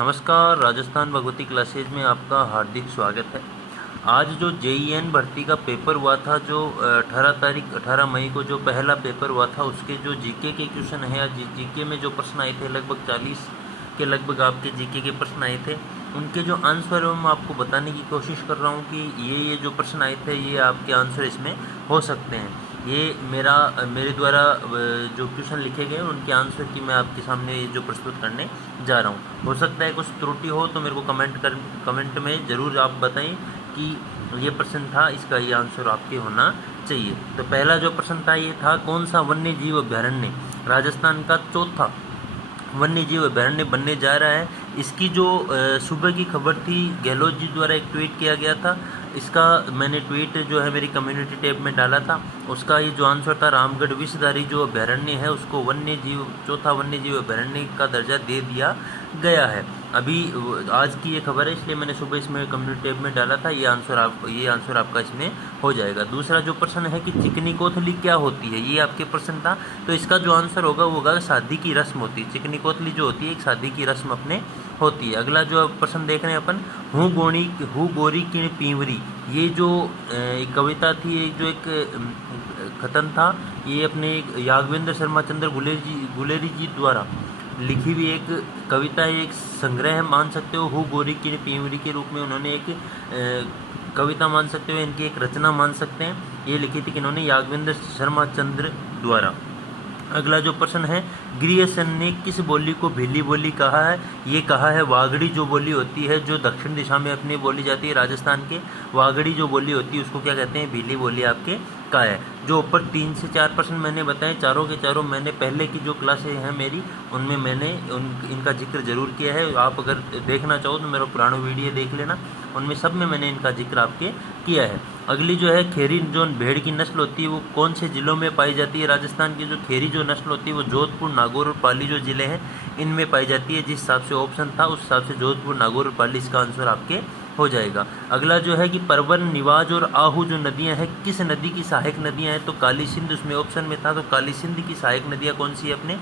नमस्कार, राजस्थान भगवती क्लासेज में आपका हार्दिक स्वागत है। आज जो जेईएन भर्ती का पेपर हुआ था, जो 18 मई को जो पहला पेपर हुआ था, उसके जो जीके के क्वेश्चन है, जीके में जो प्रश्न आए थे, लगभग 40 के लगभग आपके जीके के प्रश्न आए थे। उनके जो आंसर है मैं आपको बताने की कोशिश कर रहा हूँ कि ये जो प्रश्न आए थे, ये आपके आंसर इसमें हो सकते हैं। ये मेरे द्वारा जो क्वेश्चन लिखे गए उनके आंसर की मैं आपके सामने जो प्रस्तुत करने जा रहा हूँ। हो सकता है कुछ त्रुटि हो तो मेरे को कमेंट में ज़रूर आप बताएं कि ये प्रश्न था, इसका ये आंसर आपके होना चाहिए। तो पहला जो प्रश्न था ये था, कौन सा वन्य जीव अभ्यारण्य राजस्थान का चौथा वन्य जीव अभ्यारण्य बनने जा रहा है? इसकी जो सुबह की खबर थी, गहलोत जी द्वारा एक ट्वीट किया गया था। इसका मैंने ट्वीट जो है मेरी कम्युनिटी टैब में डाला था। उसका ये जो आंसर था, रामगढ़ विषधारी जो अभ्यारण्य है उसको चौथा वन्य जीव अभ्यारण्य का दर्जा दे दिया गया है। अभी आज की ये खबर है, इसलिए मैंने सुबह इसमें कम्युनिटी टैब में डाला था। ये आंसर आपका इसमें हो जाएगा। दूसरा जो प्रश्न है कि चिकनी कोतली क्या होती है, ये आपके प्रश्न था। तो इसका जो आंसर होगा वो होगा शादी की रस्म होती है। चिकनी कोतली जो होती है एक शादी की रस्म अपने होती है। अगला जो प्रश्न देख रहे हैं अपन, हूँ गोरी किण पीवरी, ये जो एक कविता थी, एक कथन था, ये अपने यादवेंद्र शर्मा चंद्र गुलेरी जी द्वारा लिखी हुई एक कविता है, एक संग्रह है मान सकते हो। हूँ गोरी किण पीवरी के रूप में उन्होंने एक कविता मान सकते हो, इनकी एक रचना मान सकते हैं। ये लिखी थी कि इन्होंने यादवेंद्र शर्मा चंद्र द्वारा। अगला जो प्रश्न है, ग्रियर्सन ने किस बोली को भीली बोली कहा है? ये कहा है वागड़ी जो बोली होती है, जो दक्षिण दिशा में अपनी बोली जाती है राजस्थान के, वागड़ी जो बोली होती है उसको क्या कहते हैं? भीली बोली आपके का है। जो ऊपर 3 से 4 प्रश्न मैंने बताए, चारों के चारों मैंने पहले की जो क्लासें हैं मेरी, उनमें मैंने इनका जिक्र जरूर किया है। आप अगर देखना चाहो तो मेरा पुराना वीडियो देख लेना, उनमें सब में मैंने इनका जिक्र आपके किया है। अगली जो है, खेरी जो भेड़ की नस्ल होती है वो कौन से जिलों में पाई जाती है? राजस्थान की जो खेरी जो नस्ल होती है वो जोधपुर, नागौर और पाली जो जिले हैं इनमें पाई जाती है। जिस हिसाब से ऑप्शन था उस हिसाब से जोधपुर, नागौर और पाली इसका आंसर आपके हो जाएगा। अगला जो है कि परवन, निवाज और आहू जो नदियां हैं किस नदी की सहायक नदियां हैं? तो काली सिंध उसमें ऑप्शन में था, तो काली सिंध की सहायक नदियां कौन सी है? अपने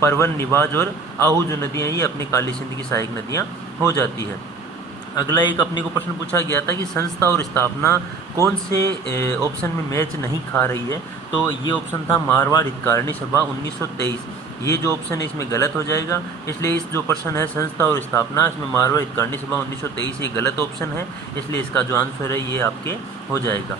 परवन, निवाज और आहू जो नदियां ये अपने काली सिंध की सहायक नदियां हो जाती है। अगला एक अपने को प्रश्न पूछा गया था कि संस्था और स्थापना कौन से ऑप्शन में मैच नहीं खा रही है? तो ये ऑप्शन था मारवाड़ हितकारिणी सभा 1923। ये जो ऑप्शन है इसमें गलत हो जाएगा, इसलिए इस जो प्रश्न है संस्था और स्थापना, इसमें मारवाड़ हितकारिणी सभा 1923 ये गलत ऑप्शन है, इसलिए इसका जो आंसर है ये आपके हो जाएगा।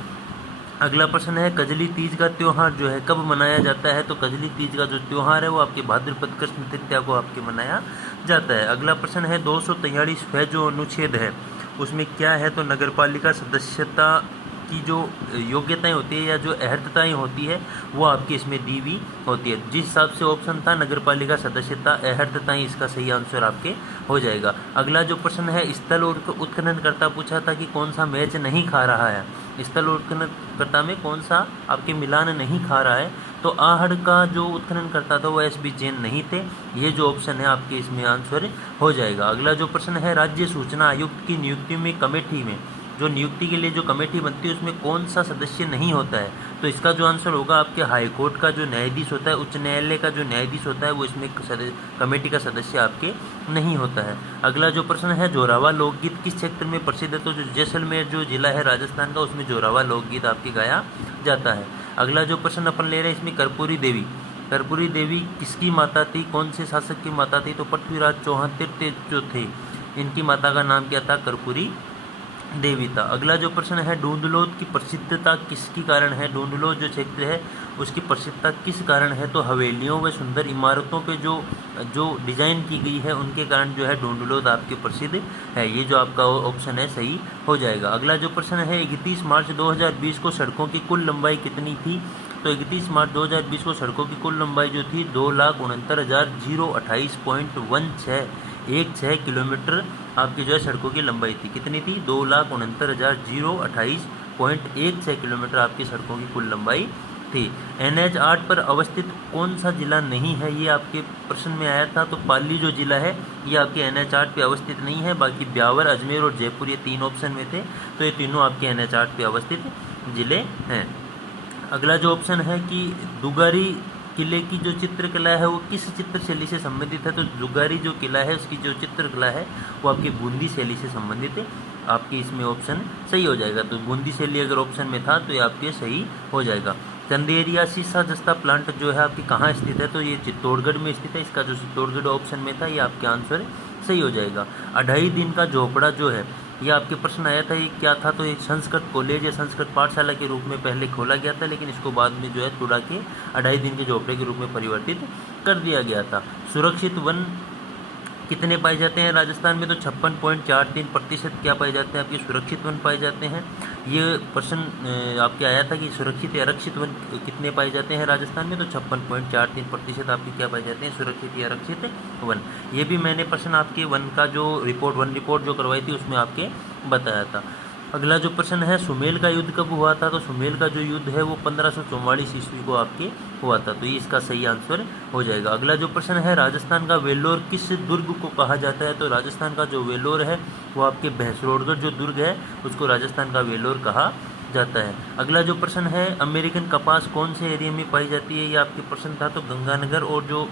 अगला प्रश्न है, कजली तीज का त्यौहार जो है कब मनाया जाता है? तो कजली तीज का जो त्यौहार है वो आपके भाद्रपद कृष्ण तृतीया को आपके मनाया जाता है। अगला प्रश्न है, 243 जो अनुच्छेद है उसमें क्या है? तो नगरपालिका सदस्यता की जो योग्यताएं होती है या जो अहर्तताएं होती है वो आपकी इसमें दी हुई होती है। जिस हिसाब से ऑप्शन था नगरपालिका सदस्यता, अहर्तताएं, इसका सही आंसर आपके हो जाएगा। अगला जो प्रश्न है, स्थल उत्खननकर्ता पूछा था कि कौन सा मैच नहीं खा रहा है? स्थल उत्खननकर्ता में कौन सा आपके मिलान नहीं खा रहा है? तो आहड़ का जो उत्खनन करता था वो एसबी जैन नहीं थे। ये जो ऑप्शन है आपके इसमें आंसर हो जाएगा। अगला जो प्रश्न है, राज्य सूचना आयुक्त की नियुक्ति में कमेटी में जो नियुक्ति के लिए जो कमेटी बनती है उसमें कौन सा सदस्य नहीं होता है? तो इसका जो आंसर होगा आपके हाईकोर्ट का जो न्यायाधीश होता है, उच्च न्यायालय का जो न्यायाधीश होता है वो इसमें कमेटी का सदस्य आपके नहीं होता है। अगला जो प्रश्न है, जोरावा लोकगीत किस क्षेत्र में प्रसिद्ध है? तो जो जैसलमेर जो जिला है राजस्थान का उसमें जोरावा लोकगीत आपके गाया जाता है। अगला जो प्रश्न अपन ले रहे हैं इसमें, कर्पूरी देवी किसकी माता थी? कौन से शासक की माता थी? तो पृथ्वीराज चौहान तृतीय जो थे इनकी माता का नाम क्या था? कर्पूरी देवी था। अगला जो प्रश्न है, ढूंढलोद की प्रसिद्धता किसके कारण है? ढूंढलोद जो क्षेत्र है उसकी प्रसिद्धता किस कारण है? तो हवेलियों व सुंदर इमारतों पे जो डिजाइन की गई है उनके कारण जो है ढूंढलोद आपके प्रसिद्ध है। ये जो आपका ऑप्शन है सही हो जाएगा। अगला जो प्रश्न है, 31 मार्च 2020 को सड़कों की कुल लंबाई कितनी थी? तो 31 मार्च 2020 को सड़कों की कुल लंबाई जो थी 2,69,028.16 किलोमीटर आपकी जो है सड़कों की लंबाई थी। कितनी थी? 2,69,028.16 किलोमीटर आपकी सड़कों की कुल लंबाई थी। NH 8 पर अवस्थित कौन सा जिला नहीं है? ये आपके प्रश्न में आया था। तो पाली जो जिला है ये आपके NH 8 पे अवस्थित नहीं है। बाकी ब्यावर, अजमेर और जयपुर ये 3 ऑप्शन में थे, तो ये तीनों आपके NH 8 पे अवस्थित जिले हैं। अगला जो ऑप्शन है कि दुगारी किले की जो चित्रकला है वो किस चित्र शैली से संबंधित है, तो जुगारी जो किला है उसकी जो चित्रकला है वो आपकी बूंदी शैली से संबंधित है। आपके इसमें ऑप्शन सही हो जाएगा। तो बूंदी शैली अगर ऑप्शन में था तो ये आपके सही हो जाएगा। चंदेरिया शीशा जस्ता प्लांट जो है आपकी कहाँ स्थित है, तो ये चित्तौड़गढ़ में स्थित है। इसका जो चित्तौड़गढ़ ऑप्शन में था ये आपके आंसर सही हो जाएगा। 2.5 दिन का झोपड़ा जो है ये आपके प्रश्न आया था, ये क्या था, तो एक संस्कृत कॉलेज या संस्कृत पाठशाला के रूप में पहले खोला गया था, लेकिन इसको बाद में जो है तोड़ा के 2.5 दिन के झोपड़े के रूप में परिवर्तित कर दिया गया था। सुरक्षित वन कितने पाए जाते हैं राजस्थान में, तो 56.43% क्या पाए जाते हैं, आपके सुरक्षित वन पाए जाते हैं। ये प्रश्न आपके आया था कि सुरक्षित या आरक्षित वन कितने पाए जाते हैं राजस्थान में, तो 56.43% आपके क्या पाए जाते हैं, सुरक्षित या आरक्षित वन। ये भी मैंने प्रश्न आपके वन का जो वन रिपोर्ट जो करवाई थी उसमें आपके बताया था। अगला जो प्रश्न है, सुमेल का युद्ध कब हुआ था, तो सुमेल का जो युद्ध है वो 1544 ईस्वी को आपके हुआ था, तो ये इसका सही आंसर हो जाएगा। अगला जो प्रश्न है, राजस्थान का वेल्लोर किस दुर्ग को कहा जाता है, तो राजस्थान का जो वेल्लोर है वो आपके भैंसरोडगढ़ जो दुर्ग है उसको राजस्थान का वेल्लोर कहा जाता है। अगला जो प्रश्न है, अमेरिकन कपास कौन से एरिया में पाई जाती है, ये आपके प्रश्न था, तो गंगानगर और जो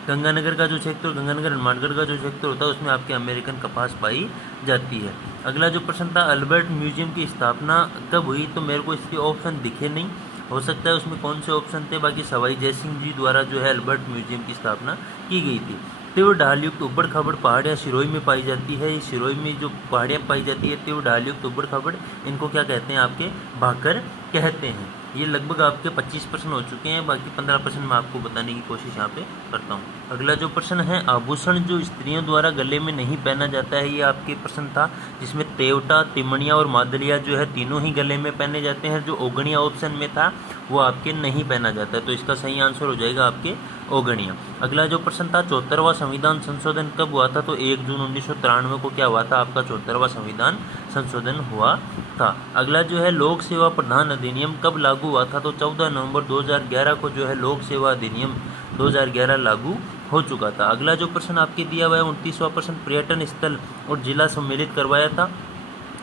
गंगानगर का जो क्षेत्र, गंगानगर हनुमानगढ़ का जो क्षेत्र होता है उसमें आपके अमेरिकन कपास पाई जाती है। अगला जो प्रश्न था, अल्बर्ट म्यूजियम की स्थापना कब हुई, तो मेरे को इसके ऑप्शन दिखे नहीं, हो सकता है उसमें कौन से ऑप्शन थे, बाकी सवाई जयसिंह जी द्वारा जो है अल्बर्ट म्यूजियम की स्थापना की गई थी। तीव्र ढालयुक्त उबड़ खाबड़ पहाड़ियाँ सिरोही में पाई जाती है। ये सिरोही में जो पहाड़ियाँ पाई जाती है तीव्र ढालयुक्त उबड़ खाबड़, इनको क्या कहते हैं, आपके भाकर कहते हैं। ये लगभग आपके 25% हो चुके हैं, बाकी 15% मैं आपको बताने की कोशिश यहाँ पे करता हूँ। अगला जो प्रश्न है, आभूषण जो स्त्रियों द्वारा गले में नहीं पहना जाता है, ये आपके प्रश्न था, जिसमें तेवटा, तिमणिया और मादलिया जो है तीनों ही गले में पहने जाते हैं। जो ओगणिया ऑप्शन में था वो आपके नहीं पहना जाता है, तो इसका सही आंसर हो जाएगा आपके ओगणिया। अगला जो प्रश्न था, 74वां संविधान संशोधन कब हुआ था, तो 1 जून 1993 को क्या हुआ था, आपका 74वां संविधान संशोधन हुआ था। अगला जो है, लोक सेवा प्रदान अधिनियम कब लागू हुआ था, तो 14 नवंबर 2011 को जो है लोक सेवा अधिनियम 2011 लागू हो चुका था। अगला जो प्रश्न आपके दिया हुआ है, 29वां प्रश्न, पर्यटन स्थल और जिला सम्मिलित करवाया था,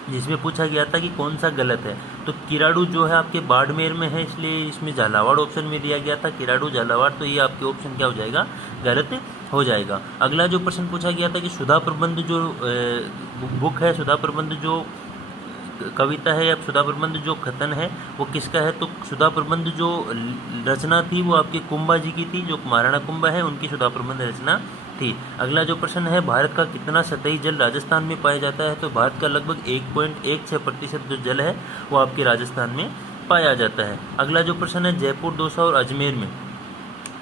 जिसमें पूछा गया था कि कौन सा गलत है, तो किराड़ू जो है आपके बाड़मेर में है, इसलिए इसमें झालावाड़ ऑप्शन में दिया गया था, किराड़ू झालावाड़, तो ये आपके ऑप्शन क्या हो जाएगा, गलत हो जाएगा। अगला जो प्रश्न पूछा गया था कि सुधा प्रबंध जो बुक है, सुधा प्रबंध जो कविता है या सुधा प्रबंध जो कथन है वो किसका है, तो सुधा प्रबंध जो रचना थी वो आपके कुंभा जी की थी, जो महाराणा कुंभा है उनकी सुधा प्रबंध रचना थी। अगला जो प्रश्न है, भारत का कितना सतही जल राजस्थान में पाया जाता है, तो भारत का लगभग 1.16% जो जल है वो आपके राजस्थान में पाया जाता है। अगला जो प्रश्न है, जयपुर, दौसा और अजमेर में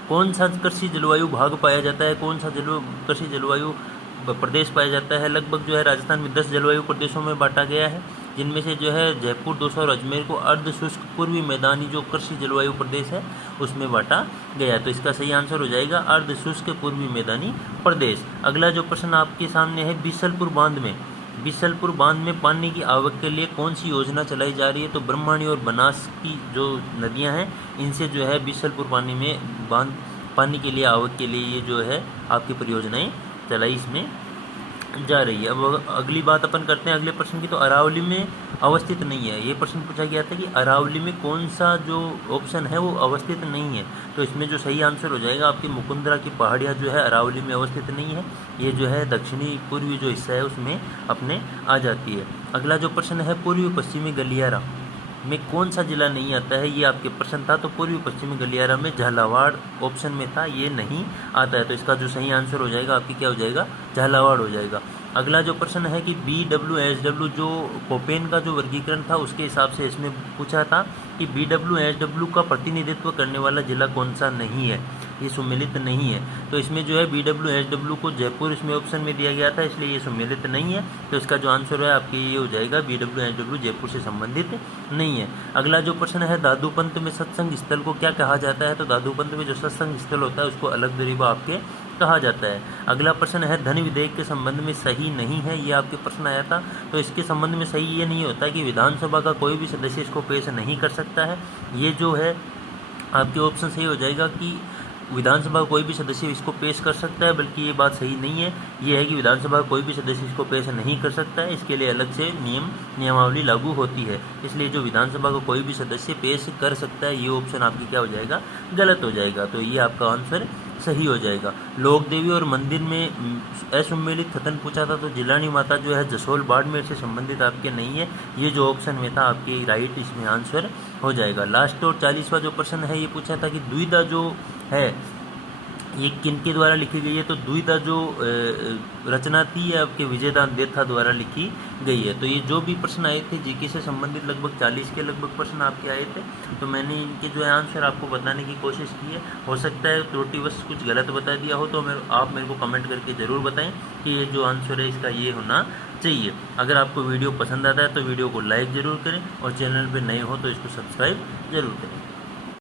कौन सा कृषि जलवायु भाग पाया जाता है, कौन सा कृषि जलवायु प्रदेश पाया जाता है। लगभग जो है राजस्थान में 10 जलवायु प्रदेशों में बांटा गया है, जिनमें से जो है जयपुर, दौसा और अजमेर को अर्ध शुष्क पूर्वी मैदानी जो कृषि जलवायु प्रदेश है उसमें बांटा गया है, तो इसका सही आंसर हो जाएगा अर्ध शुष्क पूर्वी मैदानी प्रदेश। अगला जो प्रश्न आपके सामने है, बिसलपुर बांध में पानी की आवक के लिए कौन सी योजना चलाई जा रही है, तो ब्रह्मणी और बनास की जो नदियाँ हैं इनसे जो है बिसलपुर पानी के लिए आवक के लिए ये जो है आपकी परियोजनाएँ चलाई इसमें जा रही है। अब अगली बात अपन करते हैं अगले प्रश्न की, तो अरावली में अवस्थित नहीं है। ये प्रश्न पूछा गया था कि अरावली में कौन सा जो ऑप्शन है वो अवस्थित नहीं है, तो इसमें जो सही आंसर हो जाएगा आपकी मुकुंदरा की पहाड़ियाँ जो है अरावली में अवस्थित नहीं है, ये जो है दक्षिणी पूर्वी जो हिस्सा है उसमें अपने आ जाती है। अगला जो प्रश्न है, पूर्वी पश्चिमी गलियारा में कौन सा जिला नहीं आता है, ये आपके प्रश्न था, तो पूर्वी पश्चिमी गलियारा में झालावाड़ ऑप्शन में था, ये नहीं आता है, तो इसका जो सही आंसर हो जाएगा आपकी क्या हो जाएगा, झालावाड़ हो जाएगा। अगला जो प्रश्न है कि BWSW जो कोपेन का जो वर्गीकरण था उसके हिसाब से इसमें पूछा था कि BWSW का प्रतिनिधित्व करने वाला जिला कौन सा नहीं है, ये सम्मिलित नहीं है, तो इसमें जो है BWSW को जयपुर इसमें ऑप्शन में दिया गया था, इसलिए ये सम्मिलित नहीं है, तो इसका जो आंसर है आपके ये हो जाएगा BWSW जयपुर से संबंधित नहीं है। अगला जो प्रश्न है, दादूपंत में सत्संग स्थल को क्या कहा जाता है, तो दादूपंत में जो सत्संग स्थल होता है उसको अलग दरीबा आपके कहा जाता है। अगला प्रश्न है, धन विधेयक के संबंध में सही नहीं है, ये आपके प्रश्न आया था, तो इसके संबंध में सही ये नहीं होता कि विधानसभा का कोई भी सदस्य इसको पेश नहीं कर सकता है, ये जो है आपके ऑप्शन सही हो जाएगा कि विधानसभा का कोई भी सदस्य इसको पेश कर सकता है, बल्कि ये बात सही नहीं है। ये है कि विधानसभा का कोई भी सदस्य इसको पेश नहीं कर सकता है, इसके लिए अलग से नियमावली लागू होती है। इसलिए जो विधानसभा का कोई भी सदस्य पेश कर सकता है, ये ऑप्शन आपकी क्या हो जाएगा, गलत हो जाएगा। तो ये आपका आंसर सही हो जाएगा। लोक देवी और मंदिर में असुमेलित कथन पूछा था, तो जिलानी माता जो है जसोल बाड़मेर से संबंधित आपके नहीं है। ये जो ऑप्शन में था आपके राइट इसमें आंसर हो जाएगा। लास्ट और 40वां जो प्रश्न है ये पूछा था कि द्विधा जो है ये किनके द्वारा लिखी गई है, तो द्विधा जो रचना थी ये आपके विजयदान देथा द्वारा लिखी गई है। तो ये जो भी प्रश्न आए थे जीके से संबंधित लगभग 40 के लगभग प्रश्न आपके आए थे, तो मैंने इनके जो है आंसर आपको बताने की कोशिश की है। हो सकता है त्रुटिवश कुछ गलत बता दिया हो, तो आप मेरे को कमेंट करके ज़रूर बताएं कि ये जो आंसर है इसका ये होना चाहिए। अगर आपको वीडियो पसंद आता है तो वीडियो को लाइक ज़रूर करें और चैनल पर नए हो तो इसको सब्सक्राइब ज़रूर करें।